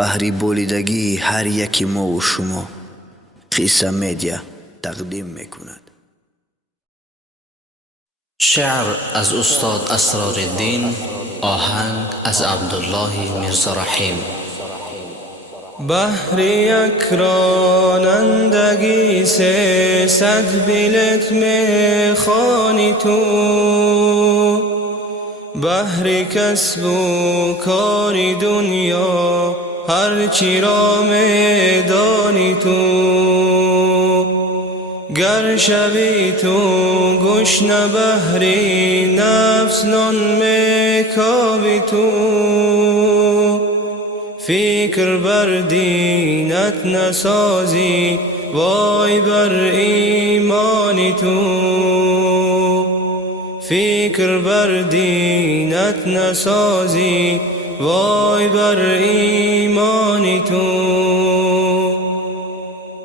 بهر بولیدگی هر یکی ما و شما قصه مدیا تقدیم میکند. شعر از استاد اسرارالدین، آهنگ از عبدالله میرزا رحیم. بهر یک رانندگی 300 بلیت میخوانی تو، بهر کسب و کار دنیا هرچی را میدانی تو. گر شوی تو گشنه بهری نفس نان میکاوی تو، فکر بر دینت نسازی وای بر ایمانی تو. فکر بر دینت نسازی وای بر ایمانی تو.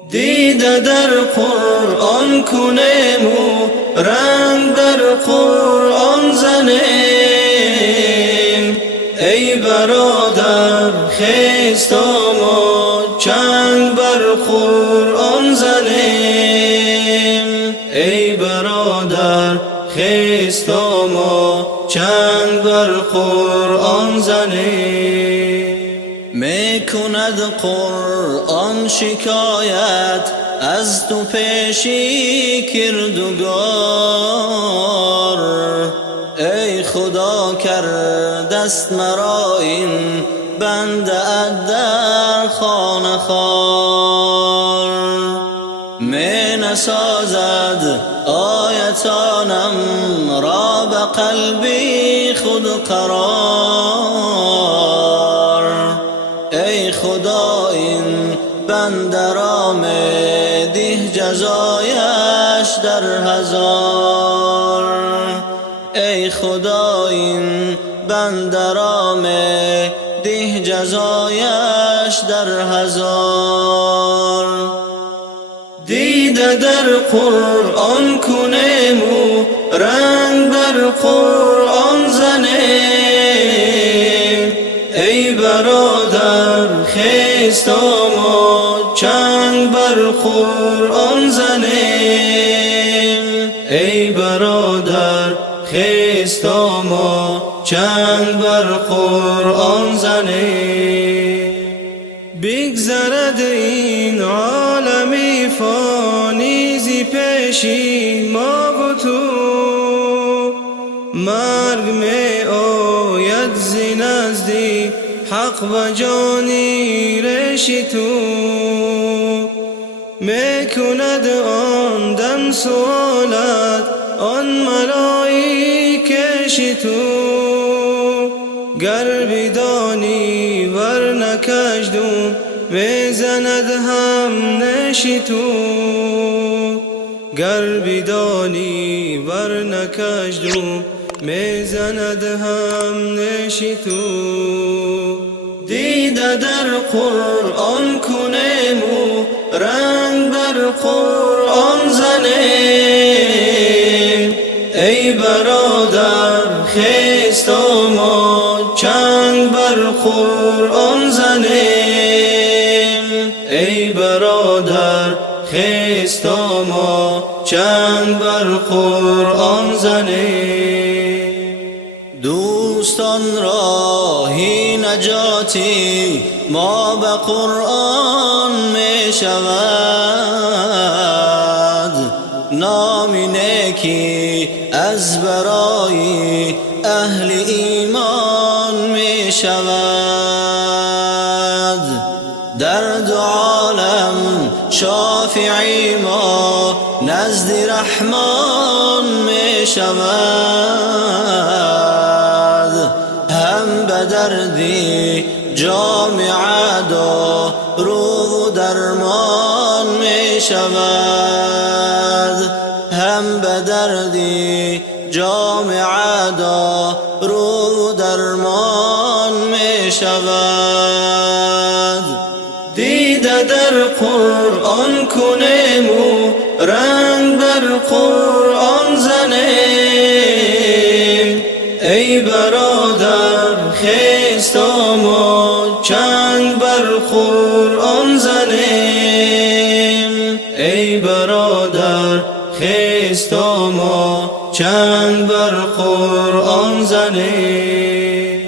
دیده در قرآن کنیم و رنگ در قرآن زنیم، ای برادر خیست ما چنگ بر قرآن زنیم. ای برادر خیست ما چنگ بر قرآن زنیم. میکند قرآن شکایت از تو پیشی کردگار، ای خدا کردست مرا این بنده ات در خانه خوار. می نسازد آیتانم را به قلبی خود قرار، ای خدا این بنده را میده جزایش در هزار. ای خدا این بنده را میده جزایش در هزار. دیده در قرآن کنیم و رنگ بر قرآن زنیم، ای برادر خیست ما چنگ بر قرآن زنیم. ای برادر خیست ما چنگ بر قرآن زنیم. بگذرد این عالمی فانی زی پیشی ما و تو، مرگ می آید زی نزدی حق و جانی ریشی تو. می کند آن دم سوالت آن ملائکه‌شی تو، گر بدانی ور نکشدم میزند هم نشی تو. گر بدانی ور نکشدم میزند هم نشی تو. دیده در قرآن کنیم و رنگ بر قرآن زنیم، ای برادر خیست ما چنگ بر قرآن زنیم. ای برادر خیست ما چنگ بر قرآن زنیم. دوستان راهی نجاتی ما به قرآن می شود، نام نیکی از برای اهل ایمان می شود. در دو عالم شافعی ما نزد رحمان می شود، هم به دردی جامعه دارو و درمان می شود. هم به دردی جامعه دارو و درمان می شود. دیده در قرآن کنیم و رنگ بر قرآن زنیم، ای برادر خیست ما چنگ بر بر قرآن زنیم. ای برادر خیستا ما چنگ بر قرآن زنیم.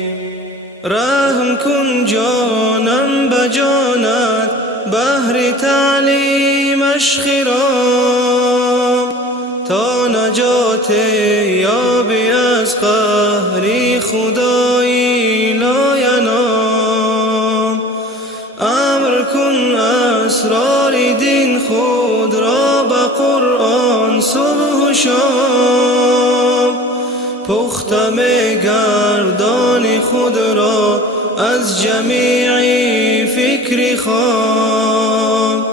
رحم کن جانم به جانت بهر تعلیمش خرام، تا نجات یابی از قهر خدایی لاینام. امر کن اسرار دین خود را به قرآن صبح و شام، پخته می گردان خود را از جمیع فکر خام،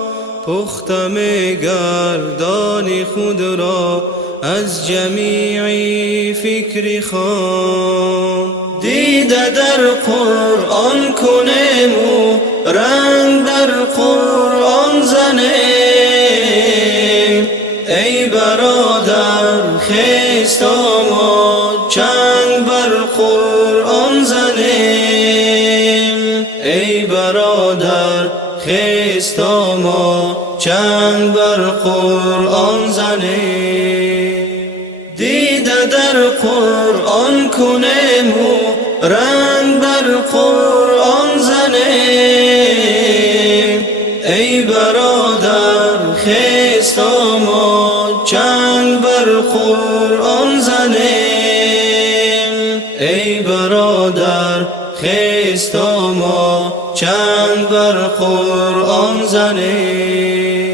پخته می گردان خود را از جمیع فکر خام. دیده در قرآن کنیم و رنگ در قرآن زنیم. ای برادر خیستا ما چنگ بر قرآن زنیم. ای برادر خیستا ما چنگ بر قرآن زنیم. دیده در قرآن کنیم و رنگ بر قرآن زنیم. ای برادر خیستا ما چنگ بر قرآن زنیم. ای برادر خیستا ما چنگ بر قرآن زنیم.